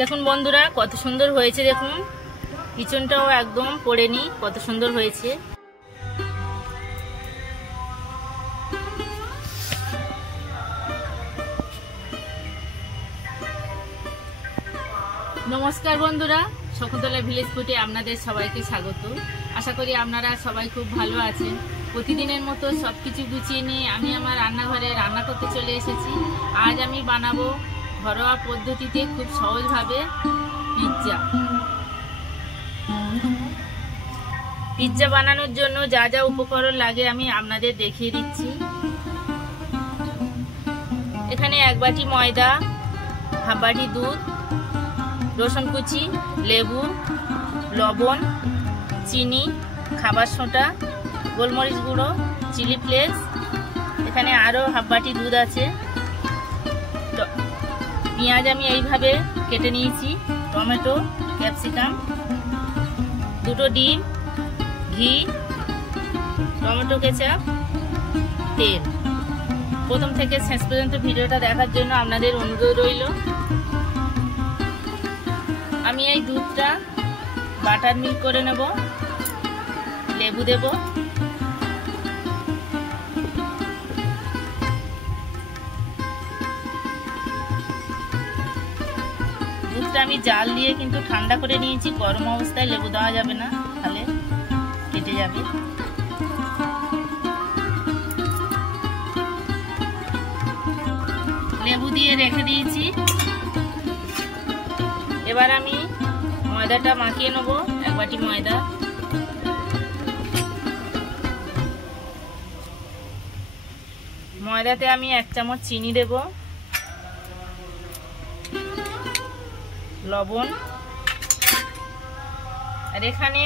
দেখুন বন্ধুরা কত সুন্দর হয়েছে, দেখুন পিছনটাও একদম পড়েনি, কত সুন্দর হয়েছে। নমস্কার বন্ধুরা, শকুন্তলা ভিলেজ ফুডে আপনাদের সবাইকে স্বাগত। আশা করি আপনারা সবাই খুব ভালো আছেন। প্রতিদিনের মতো সব কিছু গুছিয়ে নিয়ে আমি আমার রান্নাঘরে রান্না করতে চলে এসেছি। আজ আমি বানাবো ঘরোয়া পদ্ধতিতে খুব সহজভাবে পিৎজা। পিৎজা বানানোর জন্য যা যা উপকরণ লাগে আমি আপনাদের দেখিয়ে দিচ্ছি। এখানে 1 বাটি ময়দা, হাফ বাটি দুধ, রসুন কুচি, লেবু, লবণ, চিনি, খাবার সোডা, গোলমরিচ গুঁড়ো, চিলি ফ্লেক্স। এখানে আরও হাফ বাটি দুধ আছে। পেঁয়াজ আমি এইভাবে কেটে নিয়েছি, টমেটো, ক্যাপসিকাম, 2টো ডিম, ঘি, টমেটো কেচাপ, তেল। প্রথম থেকে শেষ পর্যন্ত ভিডিওটা দেখার জন্য আপনাদের অনুরোধ রইল। আমি এই দুধটা বাটার মিল্ক করে নেব, লেবু দেব, দুধটা আমি জাল দিয়ে কিন্তু ঠান্ডা করে নিয়েছি। গরম অবস্থায় লেবু দেওয়া যাবে না, তাহলে কেটে যাবে। লেবু দিয়ে রেখে দিয়েছি। এবার আমি ময়দাটা মাখিয়ে নেব, 1 বাটি ময়দা। ময়দাতে আমি 1 চামচ চিনি দেব, লবণ, আর এখানে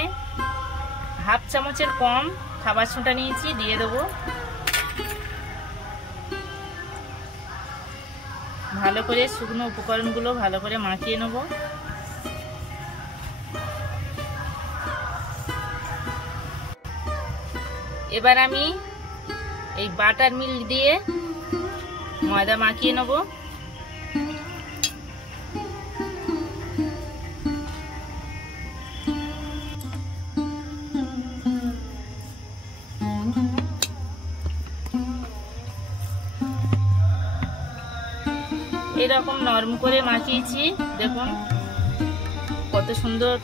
হাফ চামচের কম খাবার সোডা নিয়েছি, দিয়ে দেব। ভালো করে শুকনো উপকরণগুলো ভালো করে মাখিয়ে নেব। এবার আমি এই বাটার মিল্ক দিয়ে ময়দা মাখিয়ে নেব। এরকম নরম করে মাখিয়েছি, দেখুন কত সুন্দর।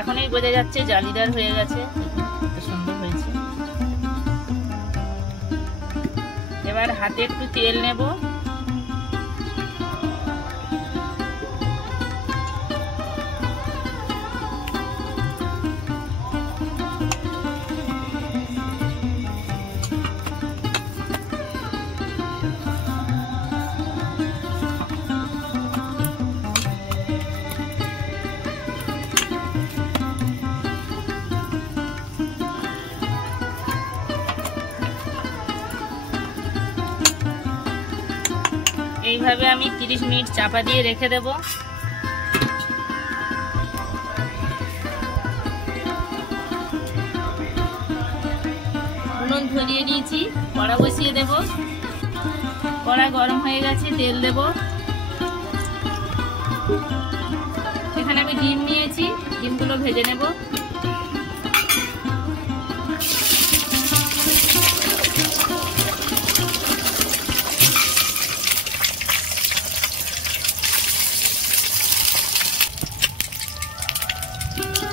এখনই বোঝা যাচ্ছে জালিদার হয়ে গেছে, কত সুন্দর হয়েছে। এবার হাতে একটু তেল নেব, এইভাবে আমি 30 মিনিট চাপা দিয়ে রেখে দেব। উনুন ধরিয়ে নিয়েছি, কড়া বসিয়ে দেব। কড়া গরম হয়ে গেছে, তেল দেব। এখানে আমি ডিম নিয়েছি, ডিমগুলো ভেজে নেব।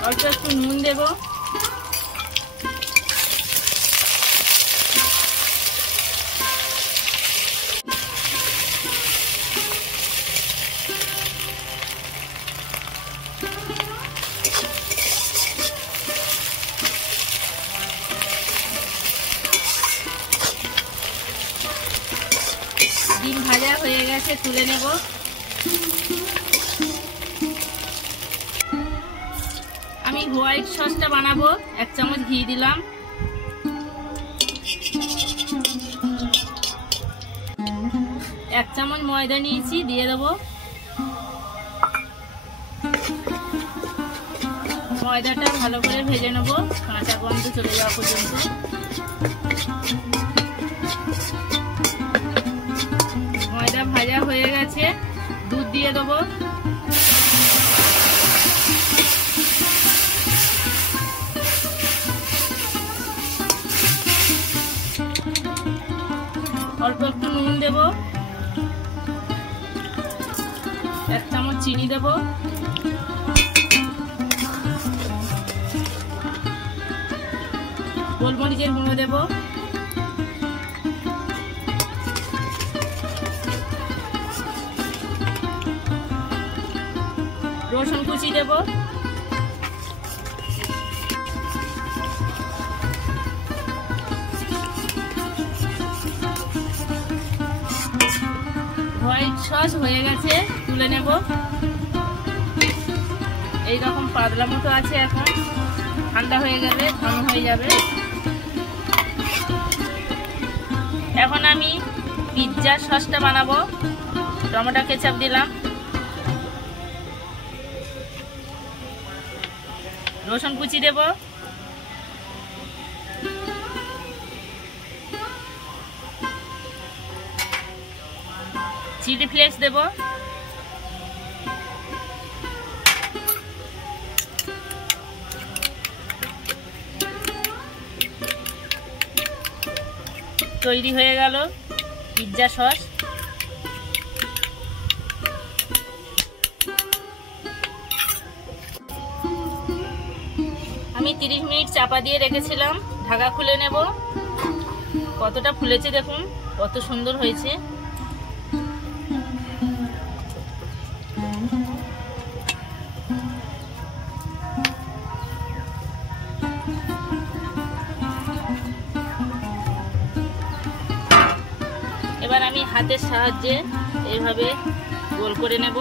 অল্প একটু নুন দেব, ডিম ভাজা হয়ে গেছে, তুলে নেব। আমি হোয়াইট সসটা বানাবো, 1 চামচ ঘি দিলাম, 1 চামচ ময়দা নিয়েছি, দিয়ে দেবো। ময়দাটা ভালো করে ভেজে নেব, কাঁচা গন্ধ চলে যাওয়া পর্যন্ত। ময়দা ভাজা হয়ে গেছে, দুধ দিয়ে দেবো। অল্প একটু নুন দেব, 1 চামচ চিনি দেব, গোলমরিচের গুঁড়ো দেব, রসুন কুচি দেব, হোয়াইট সস হয়ে গেছে, তুলে নেব। এইরকম পাতলা মতো আছে, এখন ঠান্ডা হয়ে গেলে ঘন হয়ে যাবে। এখন আমি পিৎজা সসটা বানাবো। টমেটো কেচাপ দিলাম, রসুন কুচি দেব, চিলি ফ্লেক্স দেব, তৈরি হয়ে গেল পিৎজা সস। আমি 30 মিনিট চাপা দিয়ে রেখেছিলাম, ঢাকা খুলে নেব। কতটা ফুলেছে দেখুন, কত সুন্দর হয়েছে। এবার আমি হাতের সাহায্যে এইভাবে গোল করে নেব।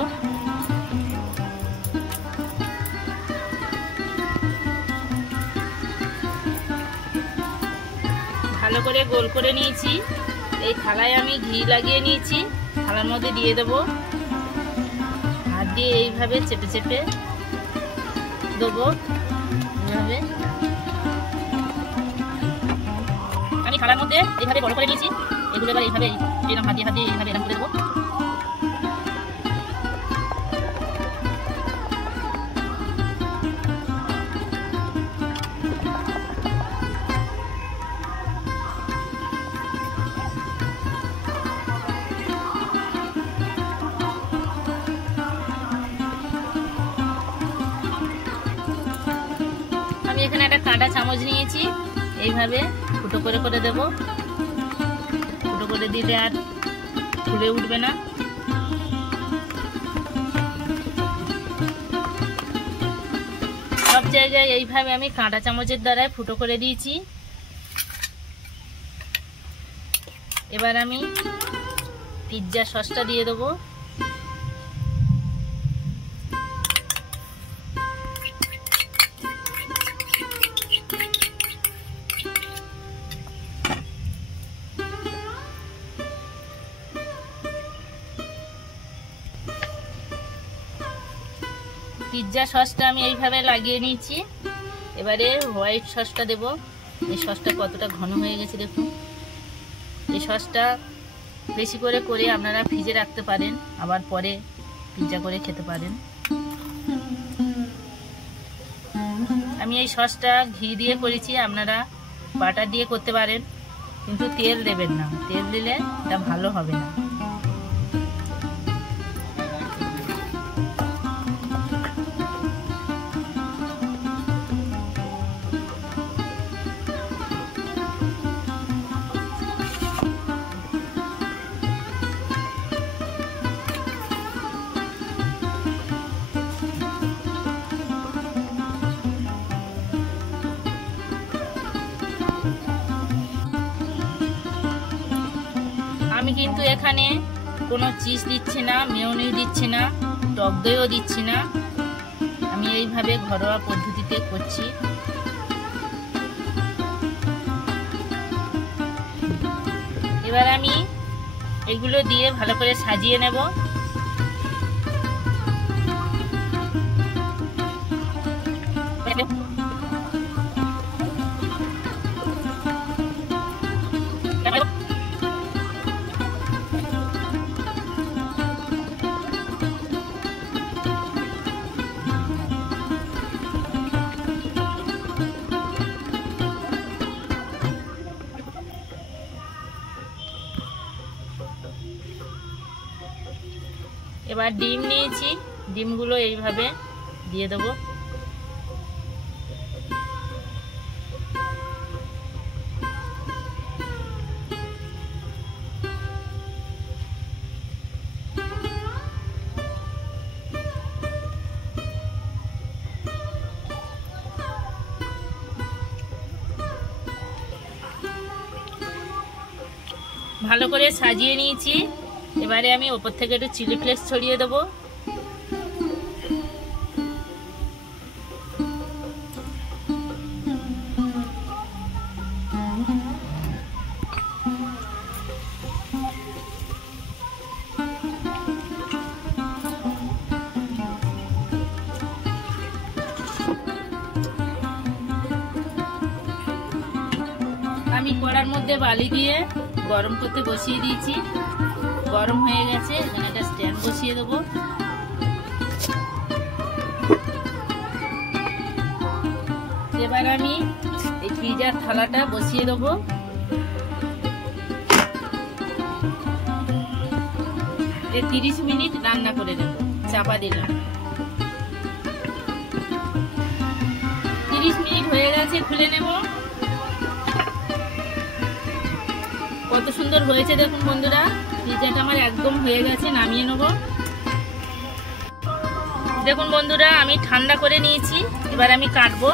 ভালো করে গোল করে নিয়েছি। এই থালায় আমি ঘি লাগিয়ে নিয়েছি, থালার মধ্যে দিয়ে দেব। হাত দিয়ে এইভাবে চেপে চেপে দেবো। এইভাবে আমি থালার মধ্যে এইভাবে বড় করে নিয়েছি। এগুলো এবার এইভাবে এরকম হাত দিয়ে এইভাবে এরকম করে দেবো। আমি এখানে একটা কাঁটা চামচ নিয়েছি, এইভাবে ফুটো করে করে দেব। ফুটো করে দিলে আর ফুলে উঠবে না। সব জায়গায় এইভাবে আমি কাঁটা চামচের দ্বারাই ফুটো করে দিয়েছি। এবার আমি পিৎজা সসটা দিয়ে দেবো। পিৎজা সসটা আমি এইভাবে লাগিয়ে নিয়েছি। এবারে হোয়াইট সসটা দেব। এই সসটা কতটা ঘন হয়ে গেছে দেখুন। এই সসটা বেশি করে করে আপনারা ফ্রিজে রাখতে পারেন, আবার পরে পিৎজা করে খেতে পারেন। আমি এই সসটা ঘি দিয়ে করেছি, আপনারা বাটার দিয়ে করতে পারেন, কিন্তু তেল দেবেন না। তেল দিলে এটা ভালো হবে না। আমি কিন্তু এখানে কোনো চিজ দিচ্ছি না, মেয়োনিজ দিচ্ছি না, টক দইও দিচ্ছি না। আমি এইভাবে ঘরোয়া পদ্ধতিতে করছি। এবার আমি এগুলো দিয়ে ভালো করে সাজিয়ে নেব। এবার ডিম নিয়েছি, ডিমগুলো এইভাবে দিয়ে দেবো। ভালো করে সাজিয়ে নিয়েছি। এবারে আমি ওপর থেকে একটু চিলি ফ্লেক্স ছড়িয়ে দেবো। আমি কড়ার মধ্যে বালি দিয়ে গরম করতে বসিয়ে দিয়েছি। গরম হয়ে গেছে, এখানে একটা স্ট্যান্ড বসিয়ে দেবো। এবার আমি এই পিজার থালাটা বসিয়ে দেবো। এই 30 মিনিট রান্না করে দেবো, চাপা দিলাম। 30 মিনিট হয়ে গেছে, খুলে নেব। কত সুন্দর হয়েছে দেখুন বন্ধুরা, পিজাটা আমার একদম হয়ে গেছে, নামিয়ে নেব। দেখুন বন্ধুরা, আমি ঠান্ডা করে নিয়েছি, এবার আমি কাটবো।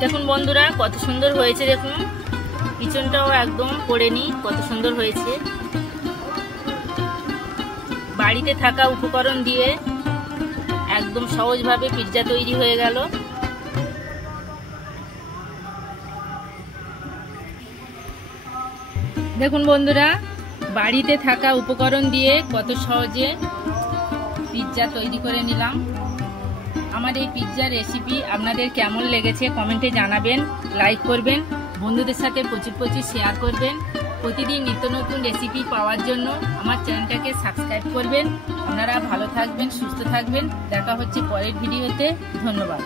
দেখুন বন্ধুরা কত সুন্দর হয়েছে, দেখুন পিছনটাও একদম পড়েনি, কত সুন্দর হয়েছে। বাড়িতে থাকা উপকরণ দিয়ে একদম সহজভাবে পিৎজা তৈরি হয়ে গেল। দেখুন বন্ধুরা, বাড়িতে থাকা উপকরণ দিয়ে কত সহজে পিৎজা তৈরি করে নিলাম। আমার এই পিৎজা রেসিপি আপনাদের কেমন লেগেছে কমেন্টে জানাবেন, লাইক করবেন, বন্ধুদের সাথে প্রচুর প্রচুর শেয়ার করবেন। প্রতিদিন নিত্য নতুন রেসিপি পাওয়ার জন্য আমার চ্যানেলটাকে সাবস্ক্রাইব করবেন। আপনারা ভালো থাকবেন, সুস্থ থাকবেন। দেখা হচ্ছে পরের ভিডিওতে। ধন্যবাদ।